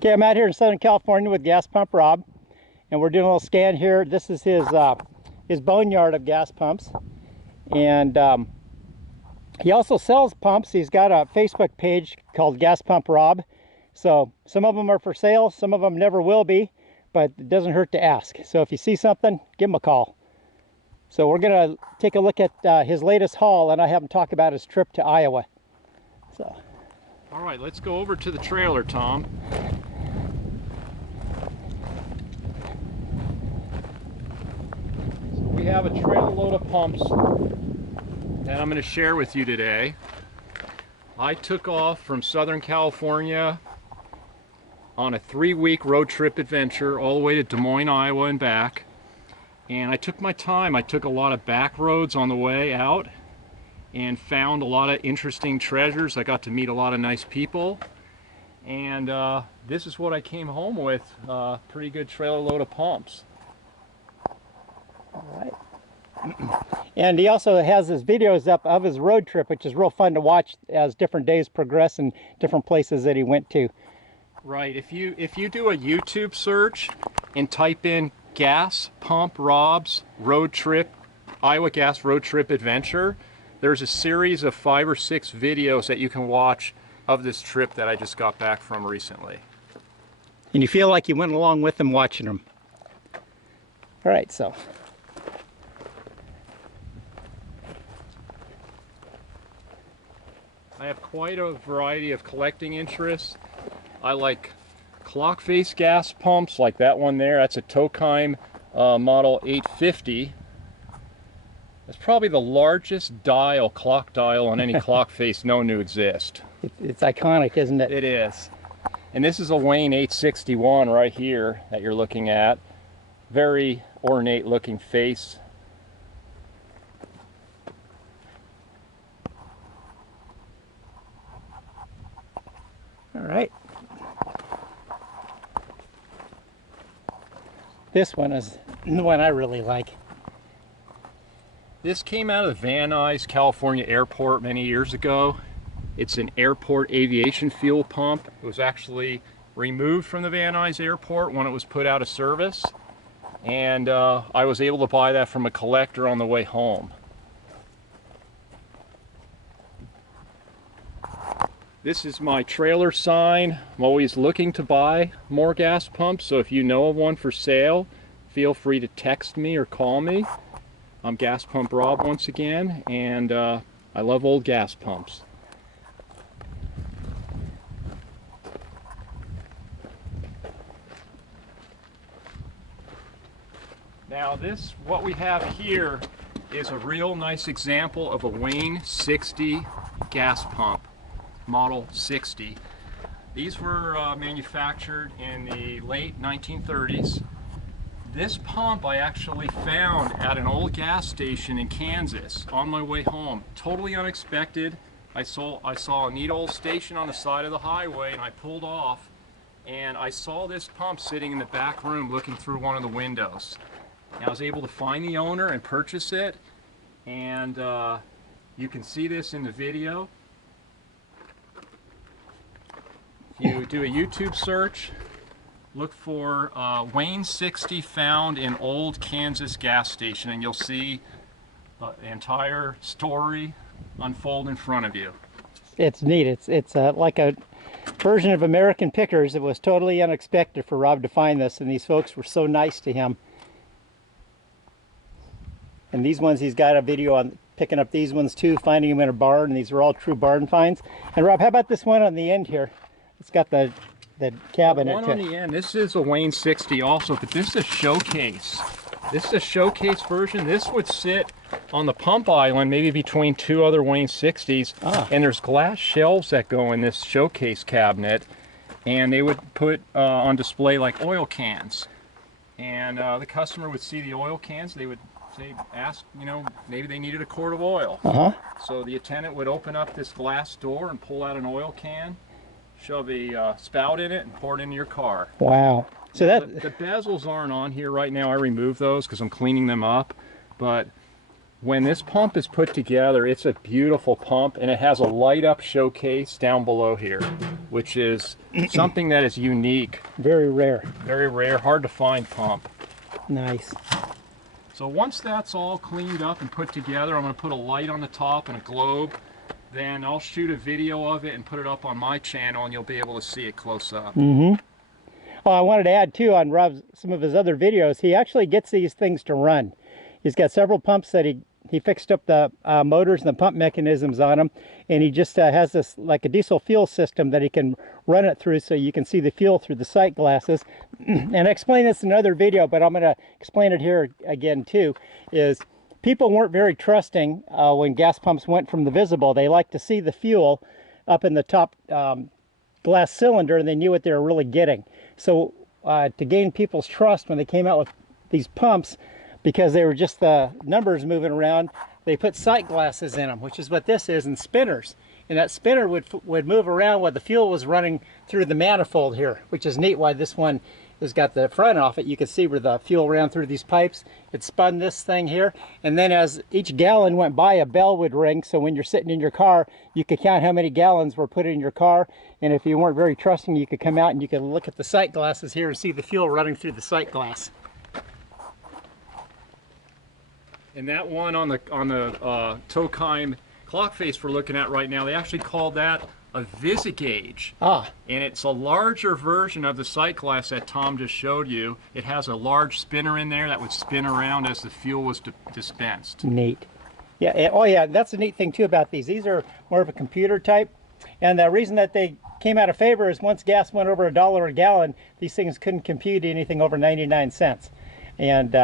Okay, I'm out here in Southern California with Gaspump Rob, and we're doing a little scan here. This is his boneyard of gas pumps, and he also sells pumps. He's got a Facebook page called Gaspump Rob. So some of them are for sale, some of them never will be, but it doesn't hurt to ask. So if you see something, give him a call. So we're gonna take a look at his latest haul, and I have him talk about his trip to Iowa. So. All right, let's go over to the trailer, Tom. So we have a trailer load of pumps that I'm going to share with you today. I took off from Southern California on a 3-week road trip adventure all the way to Des Moines, Iowa and back. And I took my time. I took a lot of back roads on the way out and found a lot of interesting treasures. I got to meet a lot of nice people, and this is what I came home with, pretty good trailer load of pumps. All right. And he also has his videos up of his road trip, which is real fun to watch as different days progress and different places that he went to. Right, if you do a YouTube search and type in Gaspump Robs road trip, Iowa Gas road trip adventure, there's a series of 5 or 6 videos that you can watch of this trip that I just got back from recently. And you feel like you went along with them watching them. All right, so. I have quite a variety of collecting interests. I like clock face gas pumps like that one there. That's a Tokheim model 850. It's probably the largest dial, clock dial on any clock face known to exist. It's iconic, isn't it? It is. And this is a Wayne 861 right here that you're looking at. Very ornate looking face. All right. This one is the one I really like. This came out of the Van Nuys, California airport many years ago. It's an airport aviation fuel pump. It was actually removed from the Van Nuys airport when it was put out of service. And I was able to buy that from a collector on the way home. This is my trailer sign. I'm always looking to buy more gas pumps, so if you know of one for sale, feel free to text me or call me. I'm Gaspump Rob once again, and I love old gas pumps. Now what we have here is a real nice example of a Wayne 60 gas pump, model 60. These were manufactured in the late 1930s. This pump I actually found at an old gas station in Kansas on my way home. Totally unexpected. I saw a neat old station on the side of the highway, and I pulled off, and I saw this pump sitting in the back room looking through one of the windows. And I was able to find the owner and purchase it, and you can see this in the video. If you do a YouTube search, look for Wayne 60 found in old Kansas gas station, and you'll see the entire story unfold in front of you. It's neat. It's like a version of American Pickers. It was totally unexpected for Rob to find this, and these folks were so nice to him. And these ones, he's got a video on picking up these ones too, finding them in a barn, and these are all true barn finds. And Rob, how about this one on the end here? It's got the cabinet. One on the end. This is a Wayne 60 also, but this is a showcase. This is a showcase version. This would sit on the pump island, maybe between 2 other Wayne 60s. And there's glass shelves that go in this showcase cabinet, and they would put on display like oil cans. And the customer would see the oil cans. They would ask, maybe they needed a quart of oil. So the attendant would open up this glass door and pull out an oil can, shove a spout in it, and pour it into your car. Wow. So the bezels aren't on here right now. I removed those because I'm cleaning them up. But when this pump is put together, it's a beautiful pump, and it has a light up showcase down below here. which is something that is unique. Very rare. Very rare, hard to find pump. Nice. So once that's all cleaned up and put together, I'm going to put a light on the top and a globe. Then I'll shoot a video of it and put it up on my channel, and you'll be able to see it close up. Mm-hmm. Oh, I wanted to add too on Rob's, some of his other videos, he actually gets these things to run. He's got several pumps that he fixed up the motors and the pump mechanisms on them, and he just has this like a diesel fuel system that he can run it through so you can see the fuel through the sight glasses. And I explained this in another video, but I'm going to explain it here again too, is people weren't very trusting when gas pumps went from the visible. They liked to see the fuel up in the top glass cylinder, and they knew what they were really getting. So to gain people's trust when they came out with these pumps, because they were just the numbers moving around, they put sight glasses in them, which is what this is, and spinners. And that spinner would move around while the fuel was running through the manifold here, which is neat why this one has got the front off it. You can see where the fuel ran through these pipes. It spun this thing here, and then as each gallon went by, a bell would ring, so when you're sitting in your car, you could count how many gallons were put in your car, and if you weren't very trusting, you could come out and you could look at the sight glasses here and see the fuel running through the sight glass. And that one on the Tokheim clock face we're looking at right now, they actually call that a Visigauge. Ah. And it's a larger version of the sight glass that Tom just showed you. It has a large spinner in there that would spin around as the fuel was dispensed. Neat. Yeah. Oh yeah, that's the neat thing too about these. These are more of a computer type. And the reason that they came out of favor is once gas went over $1 a gallon, these things couldn't compute anything over 99 cents. And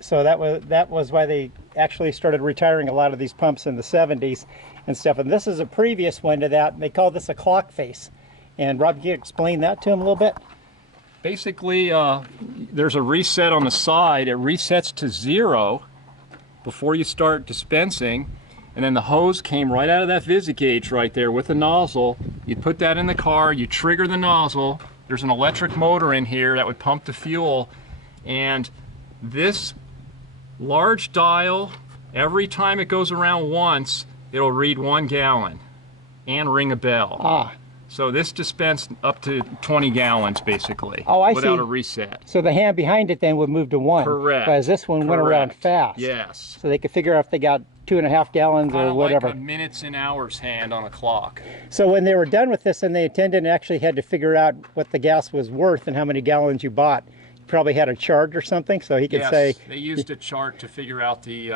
so that was why they actually started retiring a lot of these pumps in the 70s and stuff. And this is a previous one to that. They call this a clock face. And Rob, can you explain that to him a little bit? Basically, there's a reset on the side. It resets to 0 before you start dispensing. And then the hose came right out of that Visigauge right there with a nozzle. You put that in the car, you trigger the nozzle. There's an electric motor in here that would pump the fuel. And this large dial, every time it goes around once, it'll read 1 gallon and ring a bell. Ah. So this dispensed up to 20 gallons basically. Oh, I without see. a reset. So the hand behind it then would move to 1. Correct. Whereas this one went around fast. Yes. So they could figure out if they got 2.5 gallons or whatever. Like a minutes and hours hand on a clock. So when they were done with this, and the attendant actually had to figure out what the gas was worth and how many gallons you bought, you probably had a chart or something, so he could say. They used a chart to figure out the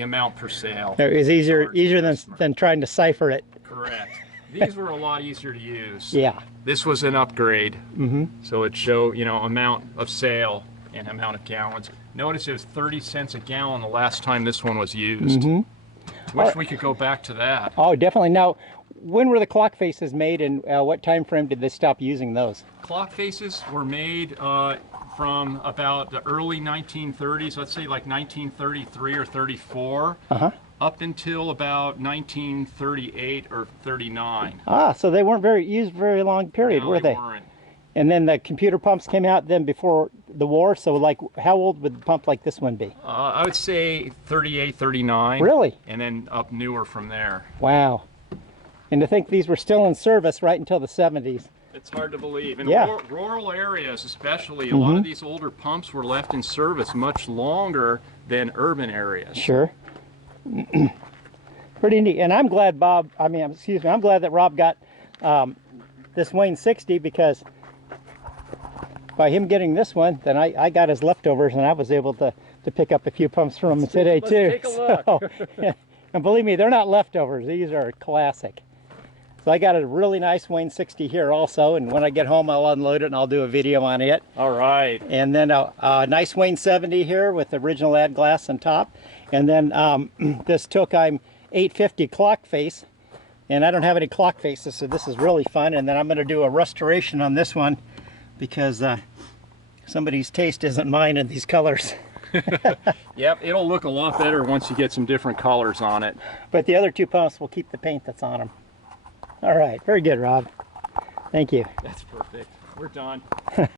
amount per sale. It was easier than trying to cipher it. Correct. These were a lot easier to use. Yeah. This was an upgrade. Mm-hmm. So it showed, amount of sale and amount of gallons. Notice it was 30 cents a gallon the last time this one was used. Mm-hmm. Wish we could go back to that. Oh, definitely. Now, when were the clock faces made, and what time frame did they stop using those? Clock faces were made from about the early 1930s, let's say like 1933 or 34. Uh-huh. Up until about 1938 or 39. Ah, so they weren't used very long period, were they? Weren't. And then the computer pumps came out then before the war, so like how old would a pump like this one be? I would say 38, 39. Really? And then up newer from there. Wow. And to think these were still in service right until the 70s. It's hard to believe. In rural areas especially, a lot of these older pumps were left in service much longer than urban areas. Sure. Pretty neat. And I'm glad I'm glad that Rob got this Wayne 60, because by him getting this one, then I got his leftovers, and I was able to pick up a few pumps from him today too. Take a look. So, and believe me, they're not leftovers. These are classic. So I got a really nice Wayne 60 here also, and when I get home I'll unload it and I'll do a video on it. All right. And then a nice Wayne 70 here with the original ad glass on top. And then this Tokheim 850 clock face. And I don't have any clock faces, so this is really fun. And then I'm going to do a restoration on this one, because somebody's taste isn't mine in these colors. Yep, it'll look a lot better once you get some different colors on it. But the other two pumps will keep the paint that's on them. All right, very good, Rob. Thank you. That's perfect. We're done.